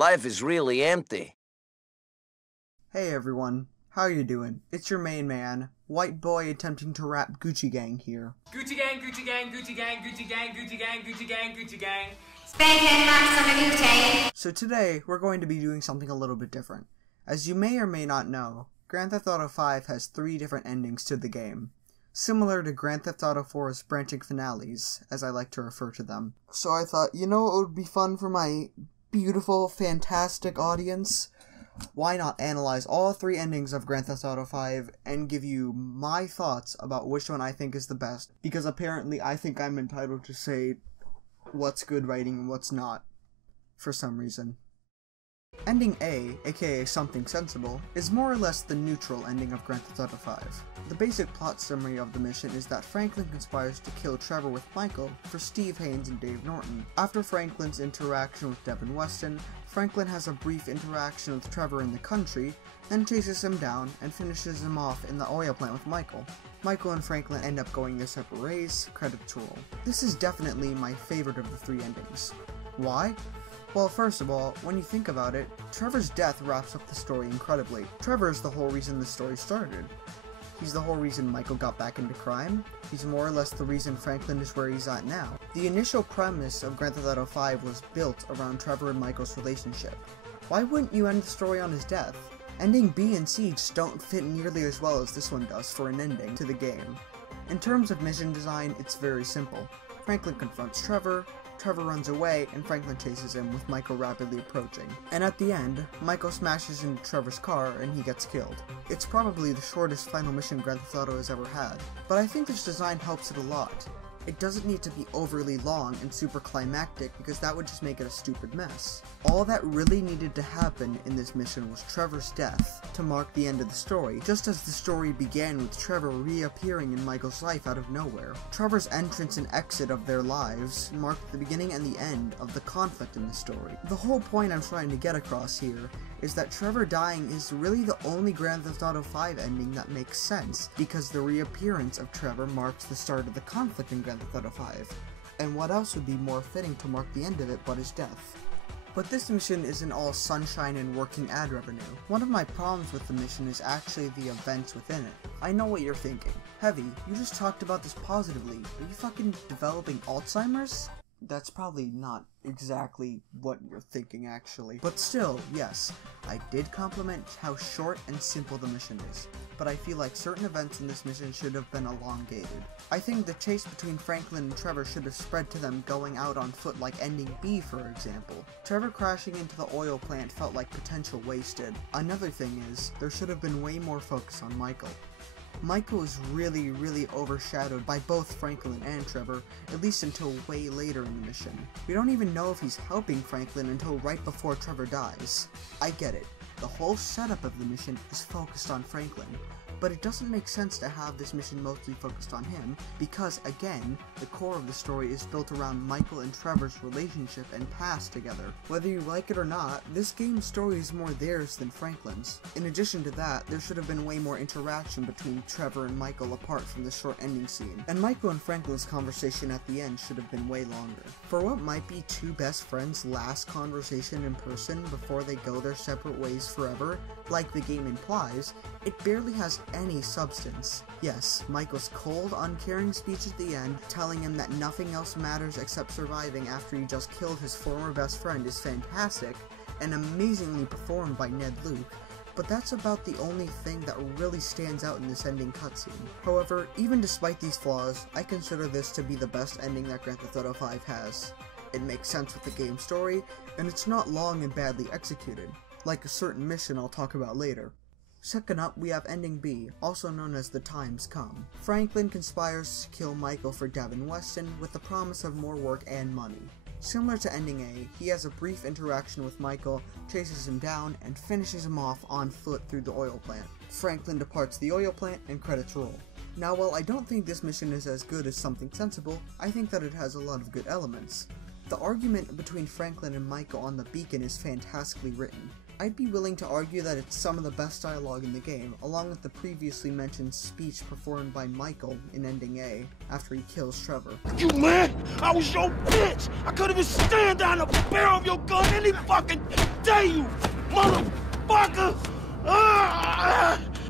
Life is really empty. Hey everyone, how you doing? It's your main man, white boy attempting to rap Gucci Gang here. Gucci gang, Gucci gang, Gucci gang, Gucci gang, Gucci gang, Gucci gang, Gucci gang. So today, we're going to be doing something a little bit different. As you may or may not know, Grand Theft Auto 5 has 3 different endings to the game, similar to Grand Theft Auto 4's branching finales, as I like to refer to them. So I thought, you know what would be fun for my beautiful, fantastic audience? Why not analyze all 3 endings of Grand Theft Auto 5 and give you my thoughts about which one I think is the best, because apparently I think I'm entitled to say what's good writing and what's not, for some reason. Ending A, aka Something Sensible, is more or less the neutral ending of Grand Theft Auto 5. The basic plot summary of the mission is that Franklin conspires to kill Trevor with Michael for Steve Haynes and Dave Norton. After Franklin's interaction with Devin Weston, Franklin has a brief interaction with Trevor in the country, then chases him down and finishes him off in the oil plant with Michael. Michael and Franklin end up going their separate ways, credits roll. This is definitely my favorite of the 3 endings. Why? Well, first of all, when you think about it, Trevor's death wraps up the story incredibly. Trevor is the whole reason the story started. He's the whole reason Michael got back into crime. He's more or less the reason Franklin is where he's at now. The initial premise of Grand Theft Auto 5 was built around Trevor and Michael's relationship. Why wouldn't you end the story on his death? Ending B and C just don't fit nearly as well as this one does for an ending to the game. In terms of mission design, it's very simple. Franklin confronts Trevor runs away, and Franklin chases him with Michael rapidly approaching. And at the end, Michael smashes into Trevor's car and he gets killed. It's probably the shortest final mission Grand Theft Auto has ever had, but I think this design helps it a lot. It doesn't need to be overly long and super climactic because that would just make it a stupid mess. All that really needed to happen in this mission was Trevor's death to mark the end of the story, just as the story began with Trevor reappearing in Michael's life out of nowhere. Trevor's entrance and exit of their lives marked the beginning and the end of the conflict in the story. The whole point I'm trying to get across here is that Trevor dying is really the only Grand Theft Auto 5 ending that makes sense, because the reappearance of Trevor marks the start of the conflict in Grand Theft Auto 5. And what else would be more fitting to mark the end of it but his death? But this mission isn't all sunshine and working ad revenue. One of my problems with the mission is actually the events within it. I know what you're thinking. Heavy, you just talked about this positively. Are you fucking developing Alzheimer's? That's probably not exactly what you're thinking, actually. But still, yes, I did compliment how short and simple the mission is, but I feel like certain events in this mission should have been elongated. I think the chase between Franklin and Trevor should have spread to them going out on foot, like ending B, for example. Trevor crashing into the oil plant felt like potential wasted. Another thing is, there should have been way more focus on Michael. Michael is really overshadowed by both Franklin and Trevor, at least until way later in the mission. We don't even know if he's helping Franklin until right before Trevor dies. I get it, the whole setup of the mission is focused on Franklin, but it doesn't make sense to have this mission mostly focused on him, because again, the core of the story is built around Michael and Trevor's relationship and past together. Whether you like it or not, this game's story is more theirs than Franklin's. In addition to that, there should have been way more interaction between Trevor and Michael apart from the short ending scene, and Michael and Franklin's conversation at the end should have been way longer. For what might be 2 best friends' last conversation in person before they go their separate ways forever, like the game implies, it barely has any substance. Yes, Michael's cold, uncaring speech at the end, telling him that nothing else matters except surviving after he just killed his former best friend, is fantastic, and amazingly performed by Ned Luke, but that's about the only thing that really stands out in this ending cutscene. However, even despite these flaws, I consider this to be the best ending that Grand Theft Auto 5 has. It makes sense with the game's story, and it's not long and badly executed, like a certain mission I'll talk about later. Second up, we have Ending B, also known as The Times Come. Franklin conspires to kill Michael for Devin Weston with the promise of more work and money. Similar to Ending A, he has a brief interaction with Michael, chases him down, and finishes him off on foot through the oil plant. Franklin departs the oil plant, and credits roll. Now, while I don't think this mission is as good as Something Sensible, I think that it has a lot of good elements. The argument between Franklin and Michael on the beacon is fantastically written. I'd be willing to argue that it's some of the best dialogue in the game, along with the previously mentioned speech performed by Michael in Ending A, after he kills Trevor. You man, I was your bitch! I couldn't even stand down the barrel of your gun any fucking day, you motherfucker!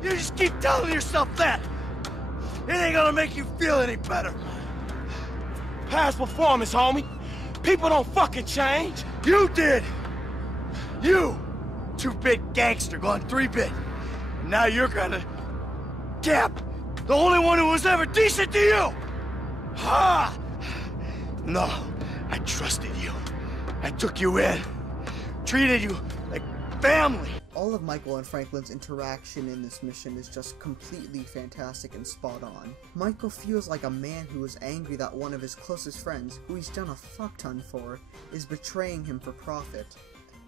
You just keep telling yourself that! It ain't gonna make you feel any better. Past performance, homie. People don't fucking change. You did! You! 2-bit gangster gone 3-bit. And now you're gonna... Cap! The only one who was ever decent to you! Ha! No, I trusted you. I took you in. Treated you like family. All of Michael and Franklin's interaction in this mission is just completely fantastic and spot on. Michael feels like a man who is angry that one of his closest friends, who he's done a fuck ton for, is betraying him for profit.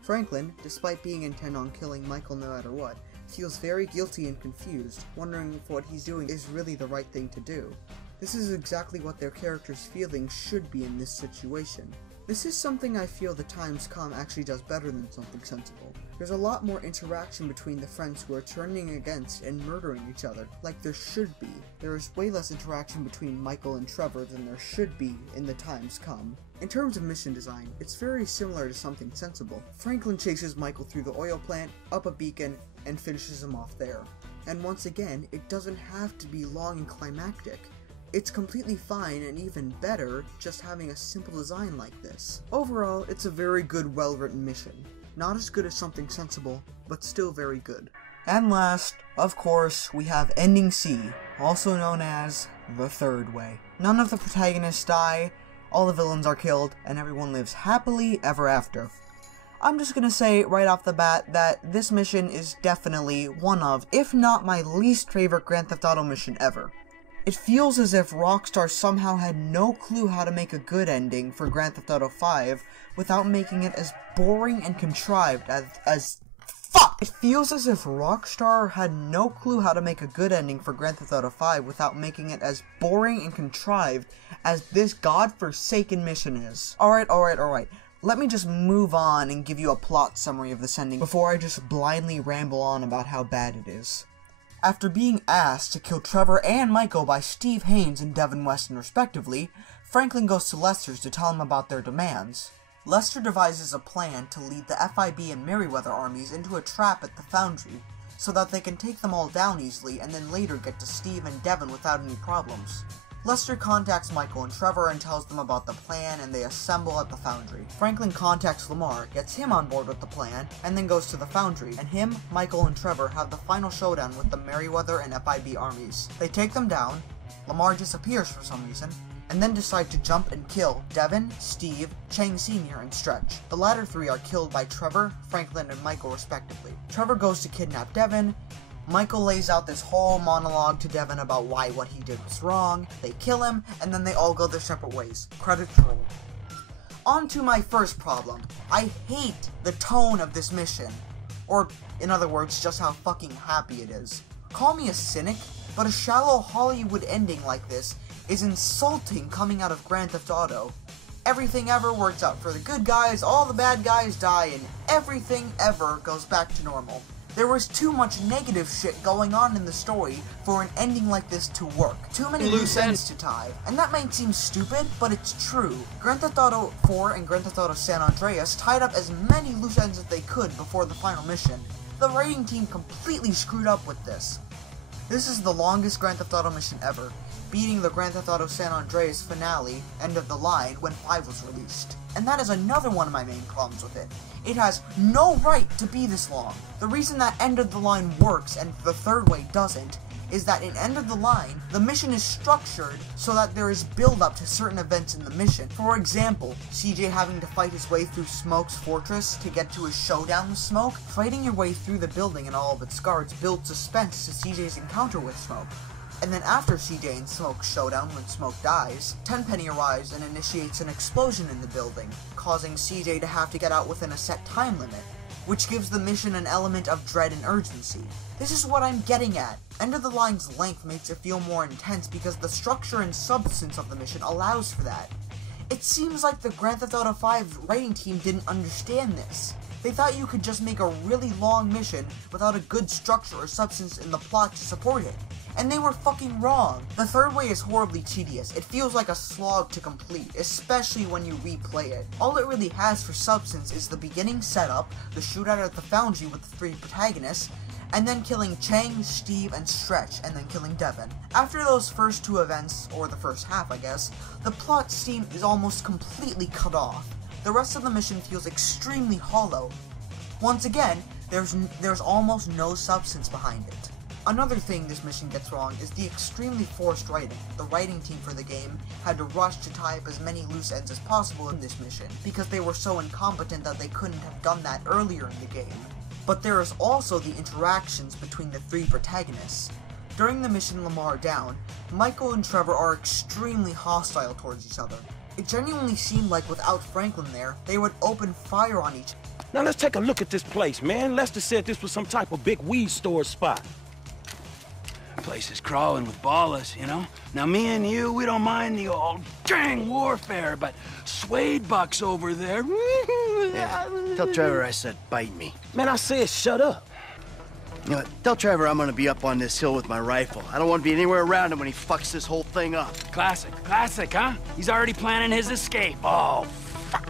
Franklin, despite being intent on killing Michael no matter what, feels very guilty and confused, wondering if what he's doing is really the right thing to do. This is exactly what their characters' feelings should be in this situation. This is something I feel the Times Com actually does better than Something Sensible. There's a lot more interaction between the friends who are turning against and murdering each other, like there should be. There is way less interaction between Michael and Trevor than there should be in the Times Com. In terms of mission design, it's very similar to Something Sensible. Franklin chases Michael through the oil plant, up a beacon, and finishes him off there. And once again, it doesn't have to be long and climactic. It's completely fine and even better just having a simple design like this. Overall, it's a very good, well-written mission. Not as good as Something Sensible, but still very good. And last, of course, we have Ending C, also known as The Third Way. None of the protagonists die, all the villains are killed, and everyone lives happily ever after. I'm just gonna say right off the bat that this mission is definitely one of, if not my least favorite Grand Theft Auto mission ever. It feels as if Rockstar somehow had no clue how to make a good ending for Grand Theft Auto 5 without making it as boring and contrived as fuck! It feels as if Rockstar had no clue how to make a good ending for Grand Theft Auto 5 without making it as boring and contrived as this godforsaken mission is. Alright. Let me just move on and give you a plot summary of this ending before I just blindly ramble on about how bad it is. After being asked to kill Trevor and Michael by Steve Haynes and Devin Weston respectively, Franklin goes to Lester's to tell him about their demands. Lester devises a plan to lead the FIB and Merryweather armies into a trap at the Foundry, so that they can take them all down easily and then later get to Steve and Devin without any problems. Lester contacts Michael and Trevor and tells them about the plan, and they assemble at the Foundry. Franklin contacts Lamar, gets him on board with the plan, and then goes to the Foundry, and him, Michael, and Trevor have the final showdown with the Merryweather and FIB armies. They take them down, Lamar disappears for some reason, and then decide to jump and kill Devin, Steve, Chang Sr., and Stretch. The latter three are killed by Trevor, Franklin, and Michael respectively. Trevor goes to kidnap Devin, Michael lays out this whole monologue to Devin about why what he did was wrong, they kill him, and then they all go their separate ways. Credits roll. On to my first problem. I hate the tone of this mission. Or, in other words, just how fucking happy it is. Call me a cynic, but a shallow Hollywood ending like this is insulting coming out of Grand Theft Auto. Everything ever works out for the good guys, all the bad guys die, and everything ever goes back to normal. There was too much negative shit going on in the story for an ending like this to work. Too many loose ends to tie. And that might seem stupid, but it's true. Grand Theft Auto 4 and Grand Theft Auto San Andreas tied up as many loose ends as they could before the final mission. The writing team completely screwed up with this. This is the longest Grand Theft Auto mission ever, beating the Grand Theft Auto San Andreas finale, End of the Line, when 5 was released. And that is another one of my main problems with it. It has no right to be this long. The reason that End of the Line works and The Third Way doesn't is that in End of the Line, the mission is structured so that there is build-up to certain events in the mission. For example, CJ having to fight his way through Smoke's fortress to get to his showdown with Smoke. Fighting your way through the building and all of its guards builds suspense to CJ's encounter with Smoke. And then after CJ and Smoke's showdown when Smoke dies, Tenpenny arrives and initiates an explosion in the building, causing CJ to have to get out within a set time limit, which gives the mission an element of dread and urgency. This is what I'm getting at. End of the Line's length makes it feel more intense because the structure and substance of the mission allows for that. It seems like the Grand Theft Auto 5 writing team didn't understand this. They thought you could just make a really long mission without a good structure or substance in the plot to support it. And they were fucking wrong. The third way is horribly tedious. It feels like a slog to complete, especially when you replay it. All it really has for substance is the beginning setup, the shootout at the foundry with the 3 protagonists, and then killing Chang, Steve, and Stretch, and then killing Devin. After those first 2 events, or the first half I guess, the plot steam is almost completely cut off. The rest of the mission feels extremely hollow. Once again, there's almost no substance behind it. Another thing this mission gets wrong is the extremely forced writing. The writing team for the game had to rush to tie up as many loose ends as possible in this mission, because they were so incompetent that they couldn't have done that earlier in the game. But there is also the interactions between the 3 protagonists. During the mission Lamar Down, Michael and Trevor are extremely hostile towards each other. It genuinely seemed like without Franklin there, they would open fire on each other. Now let's take a look at this place, man. Lester said this was some type of big weed store spot. Place is crawling with ballers, you know? Now, me and you, we don't mind the old gang warfare, but Suede Buck's over there. Yeah, tell Trevor I said bite me. Man, I said shut up. You know what? Tell Trevor I'm gonna be up on this hill with my rifle. I don't want to be anywhere around him when he fucks this whole thing up. Classic, huh? He's already planning his escape. Oh, fuck.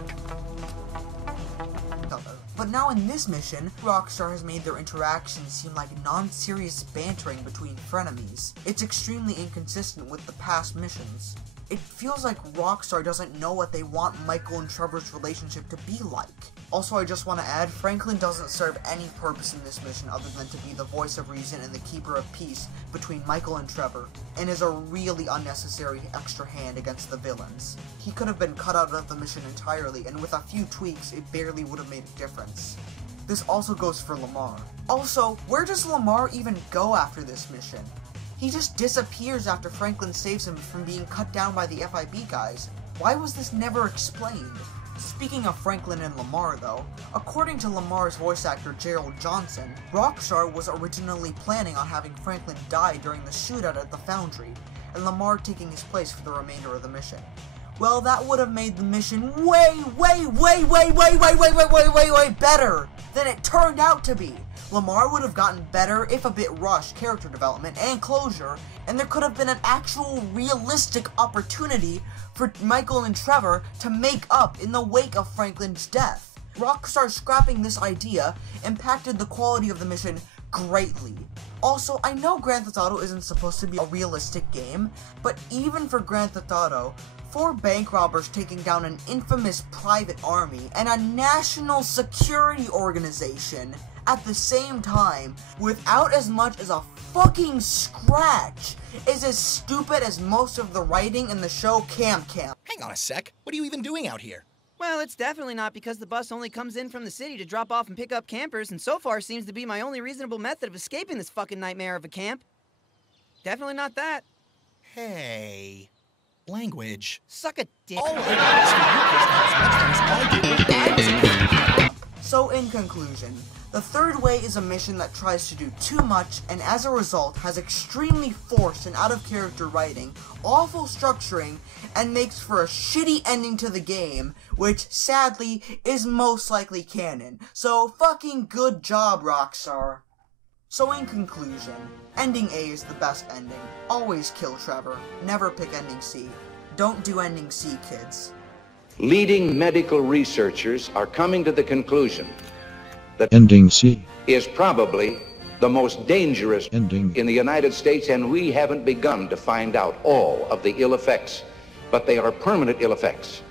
But now in this mission, Rockstar has made their interactions seem like non-serious bantering between frenemies. It's extremely inconsistent with the past missions. It feels like Rockstar doesn't know what they want Michael and Trevor's relationship to be like. Also, I just want to add, Franklin doesn't serve any purpose in this mission other than to be the voice of reason and the keeper of peace between Michael and Trevor, and is a really unnecessary extra hand against the villains. He could have been cut out of the mission entirely, and with a few tweaks, it barely would have made a difference. This also goes for Lamar. Also, where does Lamar even go after this mission? He just disappears after Franklin saves him from being cut down by the FIB guys. Why was this never explained? Speaking of Franklin and Lamar though, according to Lamar's voice actor Gerald Johnson, Rockstar was originally planning on having Franklin die during the shootout at the foundry, and Lamar taking his place for the remainder of the mission. Well, that would have made the mission way better than it turned out to be. Lamar would have gotten better, if a bit rushed, character development and closure, and there could have been an actual realistic opportunity for Michael and Trevor to make up in the wake of Franklin's death. Rockstar scrapping this idea impacted the quality of the mission greatly. Also, I know Grand Theft Auto isn't supposed to be a realistic game, but even for Grand Theft Auto, 4 bank robbers taking down an infamous private army and a national security organization at the same time, without as much as a fucking scratch, is as stupid as most of the writing in the show Camp. Hang on a sec, what are you even doing out here? Well, it's definitely not because the bus only comes in from the city to drop off and pick up campers, and so far seems to be my only reasonable method of escaping this fucking nightmare of a camp. Definitely not that. Hey, language. Suck a dick. So in conclusion, the third way is a mission that tries to do too much and as a result has extremely forced and out of character writing, awful structuring, and makes for a shitty ending to the game, which sadly is most likely canon. So fucking good job, Rockstar. So in conclusion, ending A is the best ending. Always kill Trevor. Never pick ending C. Don't do ending C, kids. Leading medical researchers are coming to the conclusion that ending C is probably the most dangerous ending in the United States, and we haven't begun to find out all of the ill effects, but they are permanent ill effects.